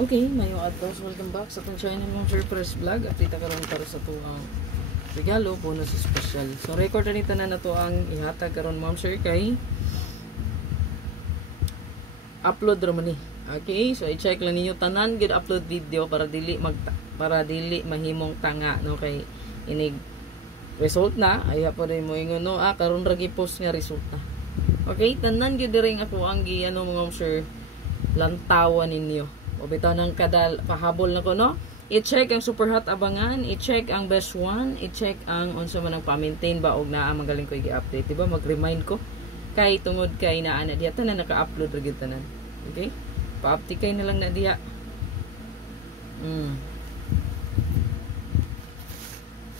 Okay, mayo adtos, welcome back sa itong channel mong Surprise Vlog. Update karon para sa ito ang regalo, bonus special. So record na nito na to ang ihatag karon ma'am sir kay upload raman ni. Okay, so i-check lang ninyo tanan gid upload video para dili mahimong tanga no kay inig result na ay pa rin mo ingon no karon ra gi-post nga result na. Okay, tanan gid ring ako ang gi ano ma'am sir lantawan ninyo. O bitaw ng kada pahabol na ko no. I-check ang super hot abangan, i-check ang best one, i-check ang unsa man ang pa-maintain ba og naa magaling ko i-update, diba? Mag-remind ko kay tungod kay naa na diha tanan naka-upload ra gyud tanan. Okay? Pa-update kay na lang na diha.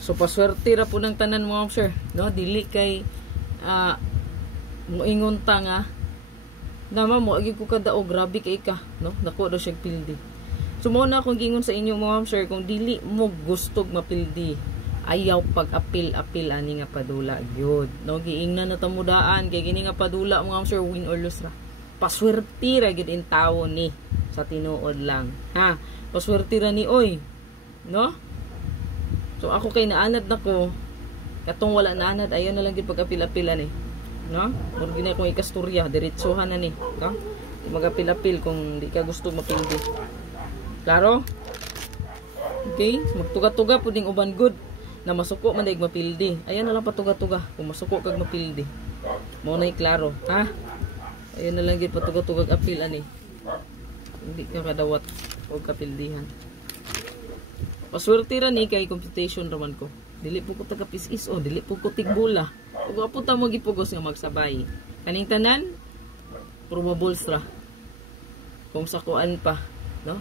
So paswerte ra po ng tanan mo sir, no? Dili kay moingon ta nga nama mo agi ko kada og grabe kay ka no nako daw siya pildi. So mo na akong gingon sa inyo mga sir kung dili mo gustog mapildi ayaw pag-apil ani nga padula gyud no giingnan na tamudaan kay gini nga padula mga sir win or lose ra paswerte ra gyud in tawo ni sa tinuod lang ha paswerte ra ni oy no. So ako kay naanad nako katong wala naanad ayon na lang gyud pag-apil-apilan eh no? Murag na kung ikasturya, diretsohan na ni, no? Magapil-apil kung di ka gusto mapildi. Klaro? Okay, magtuga-tuga puding uban good na masuko man daig mapildi. Ayan na lang patuga-tuga kung masuko kag mapildi. Mao nay klaro, ha? Ayan na lang gid patuga-tuga apil ani. Hindi ka kadawat og kapildihan. Paswerte ra ni kay computation raman ko. Dili po ko taga pisis o dili po ko tigbula. Ug apo ta mo gipugos nga magsabay. Kaning tanan probables ra. Kung sa kuan pa, no?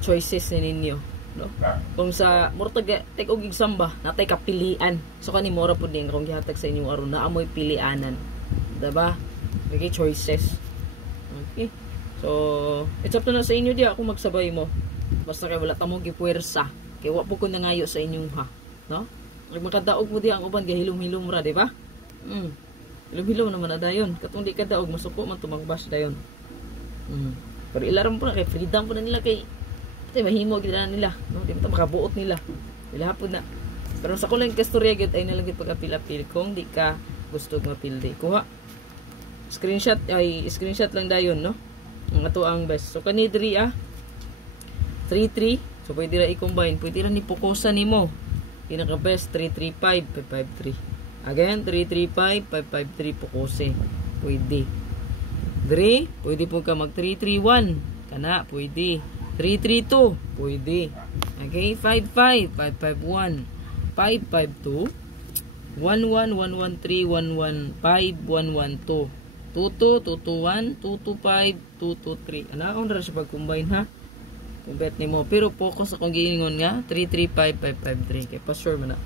Choices ni ninyo, no? Kung sa murtag tek og gigsamba, natay kapilian. So kani mora pud ning kung gihatag sa inyo aron naa moy pilianan. Diba? Okay, choices. Okay. So, it's up to na sa inyo di ako magsabay mo. Basta kay wala ta mo gipuwersa. Kay wa po ko nangayo sa inyong ha, no? Magkadaog mo di ang uban gahilom-hilom ra, di ba? Hilom-hilom naman na dayon. Katong di kadaog masuko man tumagbas dayon. Pero ilaram po na kay freedom po na nila kay mahimo gid na nila, no? Di mo ta makabuot nila. Ilahapon na. Pero sa kulang kastorya gid ay nalang gid pag-apil-apil kung di ka gusto mapildi. Kuha. Screenshot lang dayon, no? Ang ato ang best. So kani diri 33. So pwede ra i-combine, pwede ra ni pukusan nimo. Pinaka best 335 553. Again 335 553 pukose. Pwede. 3, pwede po ka mag 331. Kana, pwede. 332, pwede. Okay, 55 551 552 11 113 115 112 22 221 225 223. Ana on ra sa pag-combine ha. Kumbet ni mo. Pero focus akong giingon nga 335553 kay pa sure man na.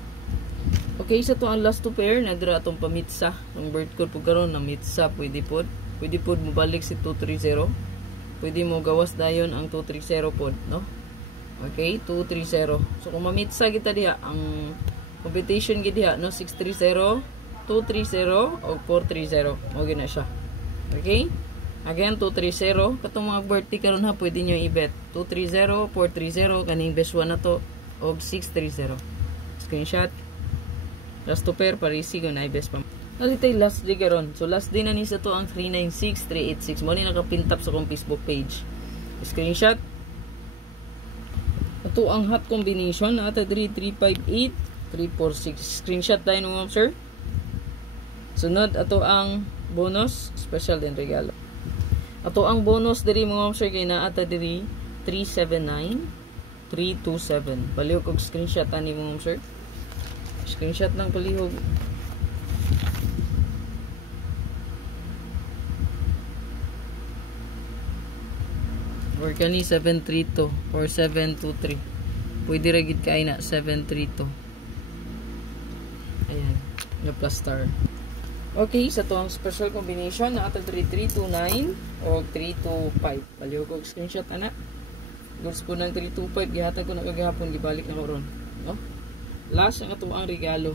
Okay, sa to ang last two pair na dira atong pamitsa. Ang bird code po karon na mitsa pwede pod. Pwede pod mo balik si 230. Pwede mo gawas dayon ang 230 pod, no? Okay, 230. So kung mamitsa kita diha ang competition gid diha no 630, 230 o 430. Mo gina siya. Okay? Again, 230. Katong mga birthday karon ha, pwede nyo i-bet. 230, 430, kaning best one na to. O 630. Screenshot. Last two pair, parisi ko na i-best pa. Nalitay last day karon. So, last day na ni sa to ang 396386. Mo ni nakapintap sa kong Facebook page. Screenshot. Ito ang hot combination. Ata 3358, 346. Screenshot tayo nung sir. Sunod, ito ang bonus. Special din regalo. Ato ang bonus diri mga sir kay naa ata diri 379 327. Palihog og screenshot ani mga sir. Screenshot lang palihog. Or kani 732 or 723. Pwede ra gid kay na 732. Ayan, na plus star. Okay, sa to ang special combination na ato 3329 o 325. Palihog og screenshot ana. Gusto po ng 325 gihatag ko na kagahapon gibalik na ko ron, no? Last ang ato ang regalo.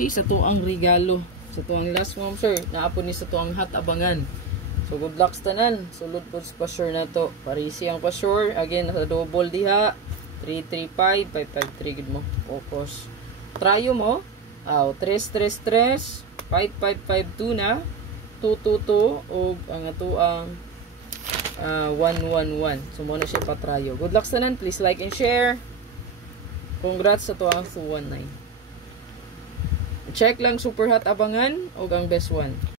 Okay, sa to ang regalo. Sa to ang last one, sir. Naapon ni sa to ang hat abangan. So, good luck sa tanan. Sulod po sa pa-sure na to. Parisi ang pa-sure. Again, nasa double diha. 335, 553. Good mo. Focus. Tryo mo. 333, 5552 na. 222. O ang ato ang 111. So, muna siya patrayo. Good luck sa tanan. Please like and share. Congrats sa to ang 219. Check lang super hot abangan o ang best one.